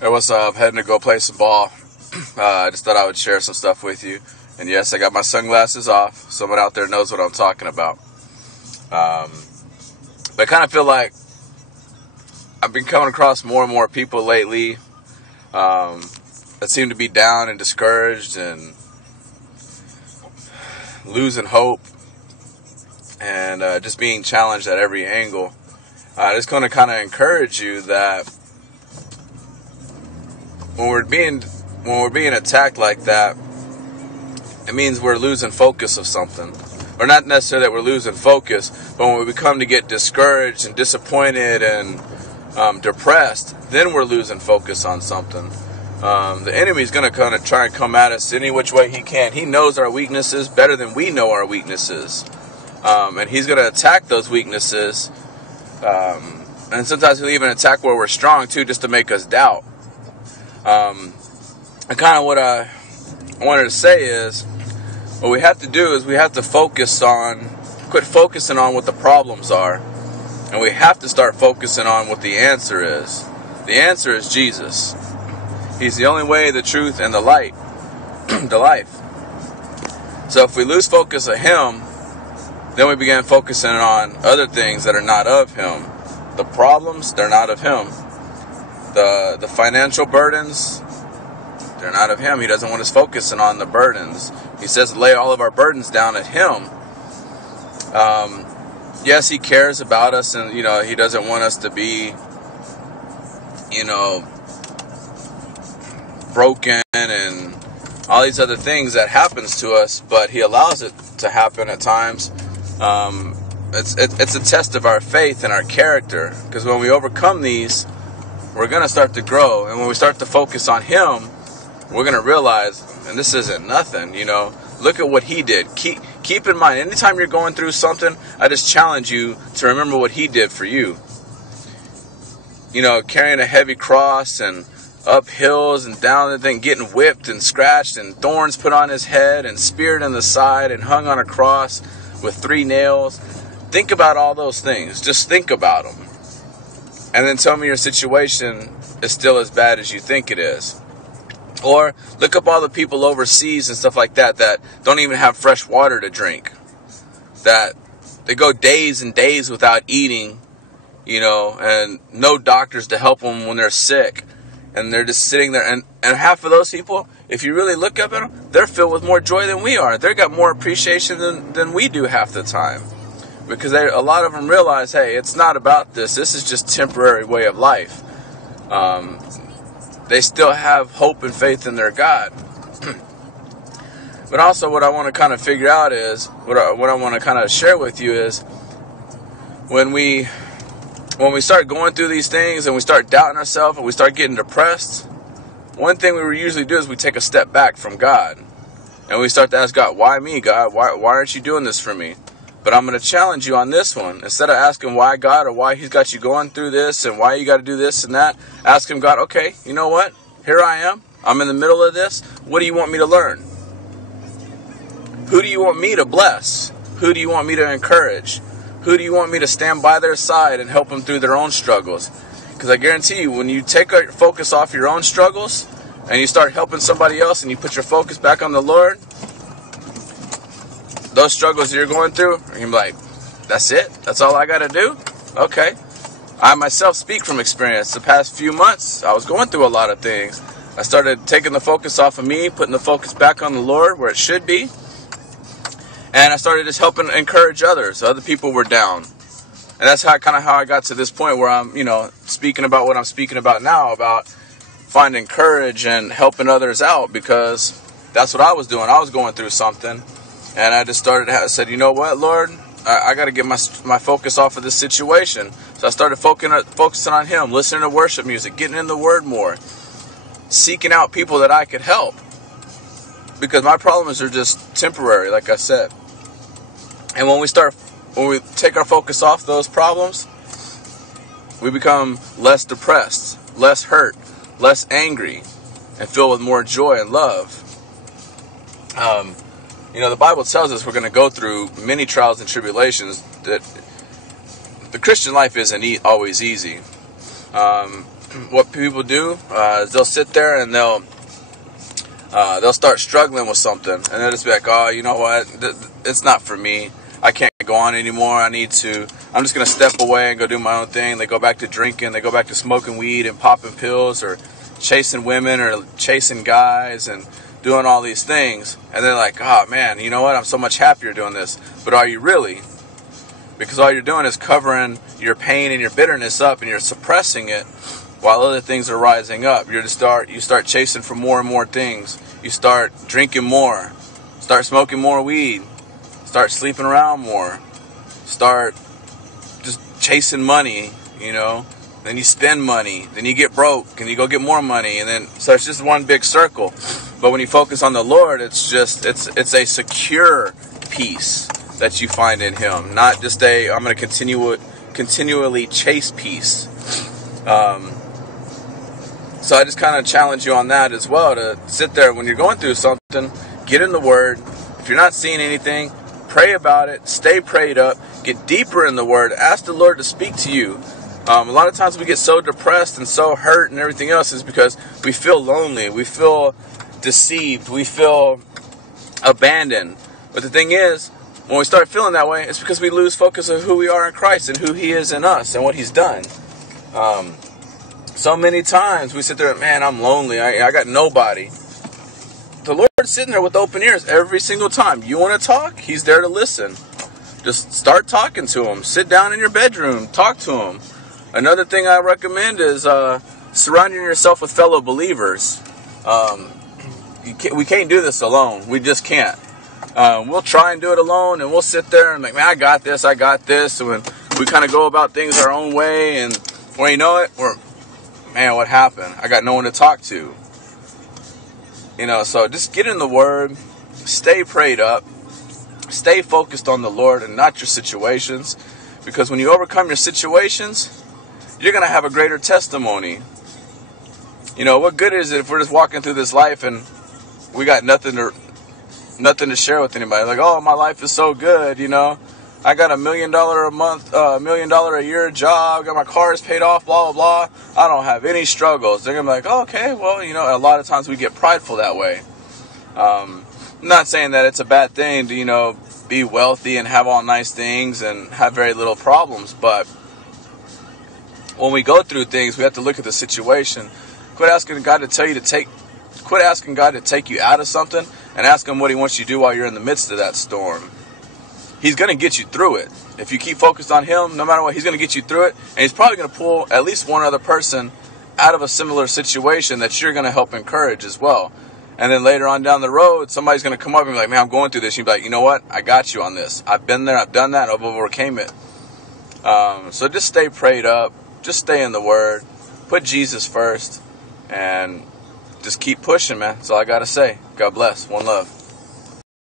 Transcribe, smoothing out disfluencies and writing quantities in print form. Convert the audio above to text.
Hey, what's up? Heading to go play some ball. I just thought I would share some stuff with you. And yes, I got my sunglasses off. Someone out there knows what I'm talking about. But I kind of feel like I've been coming across more and more people lately that seem to be down and discouraged and losing hope and just being challenged at every angle. I just going to kind of encourage you that when we're being attacked like that, it means we're losing focus of something. Or not necessarily that we're losing focus, but when we become to get discouraged and disappointed and depressed, then we're losing focus on something. The enemy's going to kind of try and come at us any which way he can. He knows our weaknesses better than we know our weaknesses. And he's going to attack those weaknesses. And sometimes he'll even attack where we're strong too, just to make us doubt. And kind of what I wanted to say is, what we have to do is we have to quit focusing on what the problems are, and we have to start focusing on what the answer is. The answer is Jesus. He's the only way, the truth, and the light, the life. So if we lose focus of Him, then we begin focusing on other things that are not of Him. The problems, they're not of Him. The financial burdens, they're not of Him. He doesn't want us focusing on the burdens. He says lay all of our burdens down at Him. Yes, He cares about us, and He doesn't want us to be broken and all these other things that happens to us, but He allows it to happen at times. It's a test of our faith and our character, because when we overcome these, we're going to start to grow. And when we start to focus on Him, we're going to realize, and this isn't nothing, look at what He did. Keep in mind, anytime you're going through something, I just challenge you to remember what He did for you. Carrying a heavy cross and up hills and down the thing, getting whipped and scratched and thorns put on His head and speared in the side and hung on a cross with 3 nails. Think about all those things. Just think about them. And then tell me your situation is still as bad as you think it is. Or look up all the people overseas and stuff like that don't even have fresh water to drink. That they go days and days without eating, and no doctors to help them when they're sick. And they're just sitting there. And half of those people, if you really look up at them, they're filled with more joy than we are. They've got more appreciation than we do half the time. Because a lot of them realize, hey, it's not about this. This is just temporary way of life. They still have hope and faith in their God. But also what I want to kind of figure out is, what I want to kind of share with you is, when we start going through these things and we start doubting ourselves and we start getting depressed, one thing we usually do is we take a step back from God. And we start to ask God, why me, God? Why aren't you doing this for me? But I'm going to challenge you on this one. Instead of asking why God, or why He's got you going through this and why you got to do this and that, ask Him, God, okay, you know what? Here I am. I'm in the middle of this. What do you want me to learn? Who do you want me to bless? Who do you want me to encourage? Who do you want me to stand by their side and help them through their own struggles? Because I guarantee you, when you take your focus off your own struggles and you start helping somebody else and you put your focus back on the Lord, those struggles that you're going through, you're like, that's it? That's all I got to do? Okay. I myself speak from experience. The past few months, I was going through a lot of things. I started taking the focus off of me, putting the focus back on the Lord where it should be. And I started just helping encourage others. Other people were down. And that's how I got to this point where I'm, speaking about what I'm speaking about now, about finding courage and helping others out, because that's what I was doing. I was going through something. And I just said, you know what, Lord, I got to get my focus off of this situation. So I started focusing on Him, listening to worship music, getting in the Word more, seeking out people that I could help. Because my problems are just temporary, like I said. And when we take our focus off those problems, we become less depressed, less hurt, less angry, and filled with more joy and love. The Bible tells us we're going to go through many trials and tribulations. That the Christian life isn't always easy. what people do is they'll sit there and they'll start struggling with something, and they'll just be like, oh, you know what, it's not for me. I can't go on anymore. I'm just going to step away and go do my own thing. They go back to drinking. They go back to smoking weed and popping pills or chasing women or chasing guys and doing all these things. And they're like, oh, man, you know what? I'm so much happier doing this. But are you really? Because all you're doing is covering your pain and your bitterness up, and you're suppressing it while other things are rising up. You start chasing for more and more things. You start drinking more. Start smoking more weed. Start sleeping around more. Start just chasing money, Then you spend money. Then you get broke and you go get more money. And then, so it's just one big circle. But when you focus on the Lord, it's a secure peace that you find in Him. Not just I'm going to continually chase peace. So I just kind of challenge you on that as well, to sit there when you're going through something, get in the Word. If you're not seeing anything, pray about it, stay prayed up, get deeper in the Word, ask the Lord to speak to you. A lot of times we get so depressed and so hurt and everything else is because we feel lonely, we feel deceived, we feel abandoned. But the thing is, when we start feeling that way, it's because we lose focus of who we are in Christ and who He is in us and what He's done. So many times we sit there and, man, I'm lonely, I got nobody. The Lord's sitting there with open ears every single time. You want to talk? He's there to listen. Just start talking to Him. Sit down in your bedroom. Talk to Him. Another thing I recommend is surrounding yourself with fellow believers. We can't do this alone. We just can't. We'll try and do it alone, and we'll sit there and like, man, I got this. And when we kind of go about things our own way, and when you know it, man, what happened? I got no one to talk to. So just get in the Word, stay prayed up, stay focused on the Lord and not your situations. Because when you overcome your situations, you're going to have a greater testimony. What good is it if we're just walking through this life and we got nothing to share with anybody? Like, oh, my life is so good, I got $1 million a month, $1 million a year job, got my cars paid off, blah, blah, blah. I don't have any struggles. They're going to be like, oh, okay, well, a lot of times we get prideful that way. I'm not saying that it's a bad thing to, be wealthy and have all nice things and have very little problems. But when we go through things, we have to look at the situation. Quit asking God to take you out of something and ask Him what He wants you to do while you're in the midst of that storm. He's going to get you through it. If you keep focused on Him, no matter what, He's going to get you through it. And He's probably going to pull at least one other person out of a similar situation that you're going to help encourage as well. And then later on down the road, somebody's going to come up and be like, man, I'm going through this. You'll be like, you know what? I got you on this. I've been there. I've done that. I've overcame it. So just stay prayed up. Just stay in the Word. Put Jesus first. And just keep pushing, man. That's all I got to say. God bless. One love.